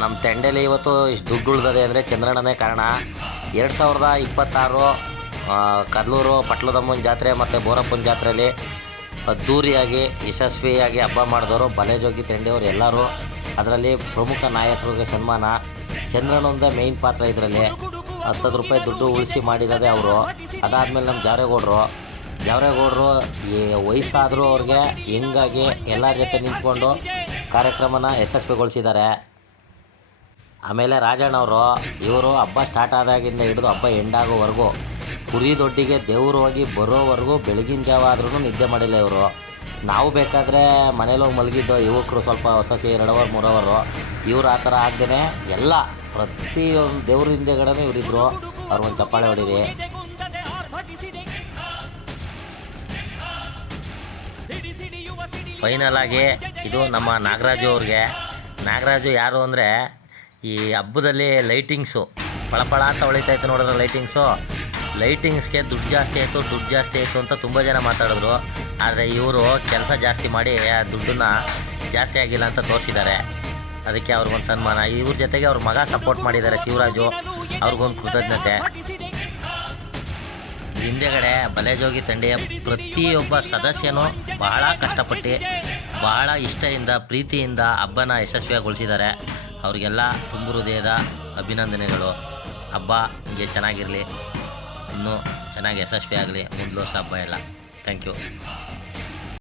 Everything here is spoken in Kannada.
ನಮ್ಮ ತೆಂಡೆಲಿ ಇವತ್ತು ಇಷ್ಟು ದುಡ್ಡು ಉಳ್ದದೆ ಅಂದರೆ ಚಂದ್ರಣ್ಣನೇ ಕಾರಣ. 2026 ಕದ್ಲೂರು ಪಟ್ಲದಮ್ಮನ ಜಾತ್ರೆ ಮತ್ತು ಬೋರಪ್ಪನ ಜಾತ್ರೆಯಲ್ಲಿ ಅದ್ಧೂರಿಯಾಗಿ ಯಶಸ್ವಿಯಾಗಿ ಹಬ್ಬ ಮಾಡಿದವರು ಬಲೆಜೋಗಿ ತೆಂಡೆಯವರು ಎಲ್ಲರೂ. ಅದರಲ್ಲಿ ಪ್ರಮುಖ ನಾಯಕರಿಗೆ ಸನ್ಮಾನ. ಚಂದ್ರಣ್ಣಂದೇ ಮೇಯ್ನ್ ಪಾತ್ರ ಇದರಲ್ಲಿ. 10 ರೂಪಾಯಿ ದುಡ್ಡು ಉಳಿಸಿ ಮಾಡಿರೋದೇ ಅವರು. ಅದಾದಮೇಲೆ ನಮ್ಮ ಜಾವರೇಗೌಡರು ಈ ವಯಸ್ಸಾದರೂ ಅವ್ರಿಗೆ ಹೆಂಗಾಗಿ ಎಲ್ಲರ ಜೊತೆ ನಿಂತ್ಕೊಂಡು ಕಾರ್ಯಕ್ರಮನ ಯಶಸ್ವಿಗೊಳಿಸಿದ್ದಾರೆ. ಆಮೇಲೆ ರಾಜಣ್ಣವರು ಇವರು ಹಬ್ಬ ಸ್ಟಾರ್ಟ್ ಆದಾಗಿಂದ ಹಿಡಿದು ಹಬ್ಬ ಎಂಡಾಗೋವರೆಗೂ ಕುರಿ ದೊಡ್ಡಿಗೆ ದೇವ್ರು ಹೋಗಿ ಬರೋವರೆಗೂ ಬೆಳಗಿನ ಜಾವ ಆದ್ರೂ ನಿದ್ದೆ ಮಾಡಿಲ್ಲ ಇವರು. ನಾವು ಬೇಕಾದರೆ ಮನೇಲೋಗಿ ಮಲಗಿದ್ದು ಯುವಕರು ಸ್ವಲ್ಪ ಹೊಸಸಿ 2 ಅವರ್ 3 ಅವರು. ಇವರು ಆ ಥರ ಆಗ್ದೇ ಎಲ್ಲ ಪ್ರತಿಯೊಂದು ದೇವ್ರ ಹಿಂದೆಗಡೆ ಇವರಿದ್ದರು. ಅವ್ರಿಗೊಂದು ಚಪ್ಪಾಳೆ ಹೊಡೀರಿ. ಫೈನಲ್ ಆಗಿ ಇದು ನಮ್ಮ ನಾಗರಾಜು ಅವ್ರಿಗೆ. ನಾಗರಾಜು ಯಾರು ಅಂದರೆ ಈ ಹಬ್ಬದಲ್ಲಿ ಲೈಟಿಂಗ್ಸು ಪಳಪಳ ಅಂತ ಹೊಳಿತಾಯಿತ್ತು ನೋಡಿದ್ರೆ ಲೈಟಿಂಗ್ಸ್ಗೆ ದುಡ್ಡು ಜಾಸ್ತಿ ಆಯಿತು ಅಂತ ತುಂಬ ಜನ ಮಾತಾಡಿದ್ರು. ಆದರೆ ಇವರು ಕೆಲಸ ಜಾಸ್ತಿ ಮಾಡಿ ಆ ದುಡ್ಡನ್ನು ಜಾಸ್ತಿ ಆಗಿಲ್ಲ ಅಂತ ತೋರಿಸಿದ್ದಾರೆ. ಅದಕ್ಕೆ ಅವ್ರಿಗೊಂದು ಸನ್ಮಾನ. ಇವ್ರ ಜೊತೆಗೆ ಅವ್ರ ಮಗ ಸಪೋರ್ಟ್ ಮಾಡಿದ್ದಾರೆ ಶಿವರಾಜು, ಅವ್ರಿಗೊಂದು ಕೃತಜ್ಞತೆ. ಹಿಂದೆಗಡೆ ಬಲೆಜೋಗಿ ತಂಡೆಯ ಪ್ರತಿಯೊಬ್ಬ ಸದಸ್ಯನೂ ಬಹಳ ಕಷ್ಟಪಟ್ಟು ಬಹಳ ಇಷ್ಟದಿಂದ ಪ್ರೀತಿಯಿಂದ ಹಬ್ಬನ ಯಶಸ್ವಿಗೊಳಿಸಿದ್ದಾರೆ. ಅವರಿಗೆಲ್ಲ ತುಂಬ ಹೃದಯದ ಅಭಿನಂದನೆಗಳು. ಹಬ್ಬ ಹೀಗೆ ಚೆನ್ನಾಗಿರಲಿ, ಇನ್ನೂ ಚೆನ್ನಾಗಿ ಯಶಸ್ವಿ ಆಗಲಿ ಮುಂದೆ ವರ್ಷ ಹಬ್ಬ ಎಲ್ಲ. Thank you.